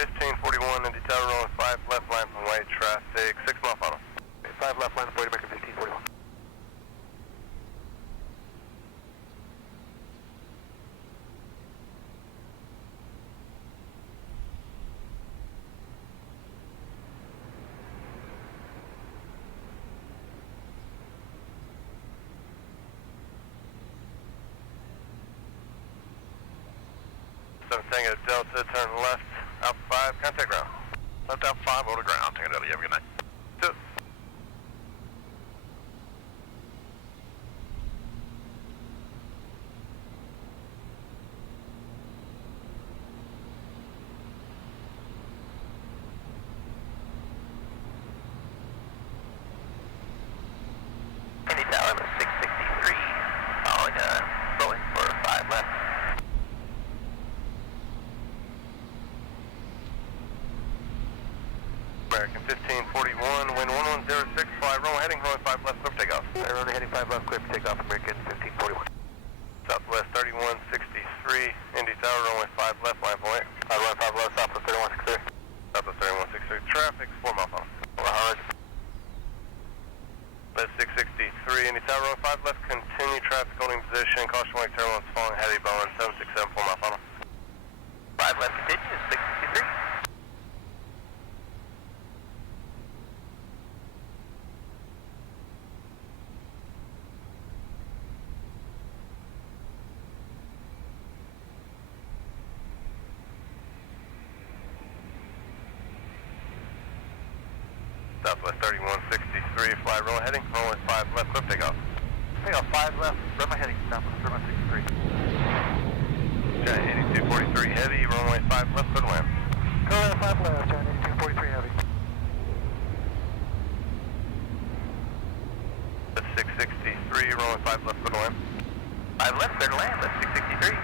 1541, Indy Tower, rolling 5 left line from way, traffic 6 mile final. 5 left line, Boyd, American 1541. Tango Delta, turn left, Alpha 5, contact ground. Left Alpha 5, over to ground. Tango Delta, you have a good night. 2. Indy Tower, 663, following, rolling for 5 left. American 1541, wind 1106, fly runway heading, runway 5 left, clear for takeoff. Runway heading 5 left, clear for takeoff, American 1541. Southwest 3163, Indy Tower, runway 5 left, line point. Runway 5 left, Southwest 3163. Southwest 3163, traffic 4 mile final. West 663, Indy Tower, runway 5 left, continue traffic holding position, caution wake turbulence falling heavy, Boeing 767, 4 mile final. 5 left, continue, 663. Southwest 3163, fly runway heading, runway 5 left, clear for takeoff. Takeoff 5 left, runway heading, Southwest 3163. Giant 8243 heavy, runway 5 left, clear to land. Clear 5 left, Giant 8243 heavy. That's 663, runway 5 left, clear to land. 5 left, clear to land, that's 663.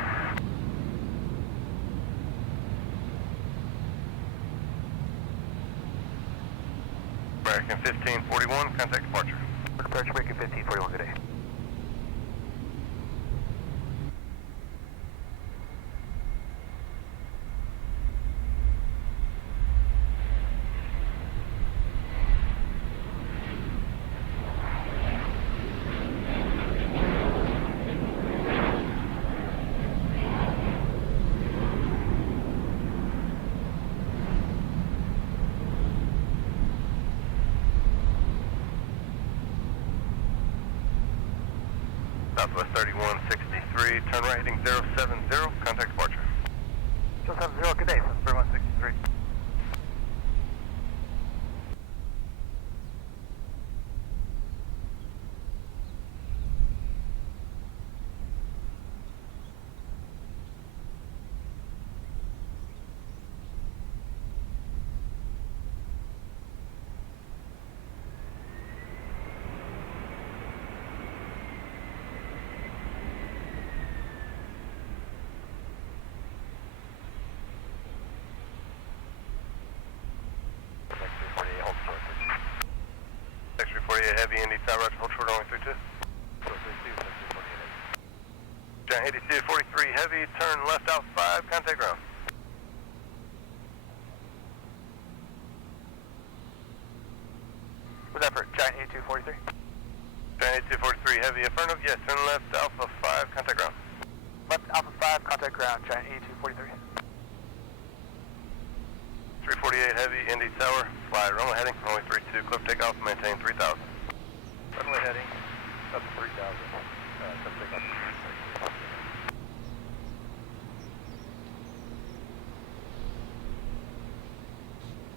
American 1541, contact departure. Departure, American 1541, good day. Southwest 3163, turn right heading 070, contact departure. 070, good day, 3163. X348 heavy, Indy Tower, Roger, hold short, only 32. Giant 8243 heavy, turn left out 5, contact ground. What's that for Giant 8243? Giant 8243 heavy, affirmative, yes, turn left Alpha 5, contact ground. Left Alpha 5, contact ground, Giant 8243. 348 heavy, Indy Tower, fly runway heading, runway 32, clear for takeoff, maintain 3000. Runway heading, up to 3000. Clear for takeoff.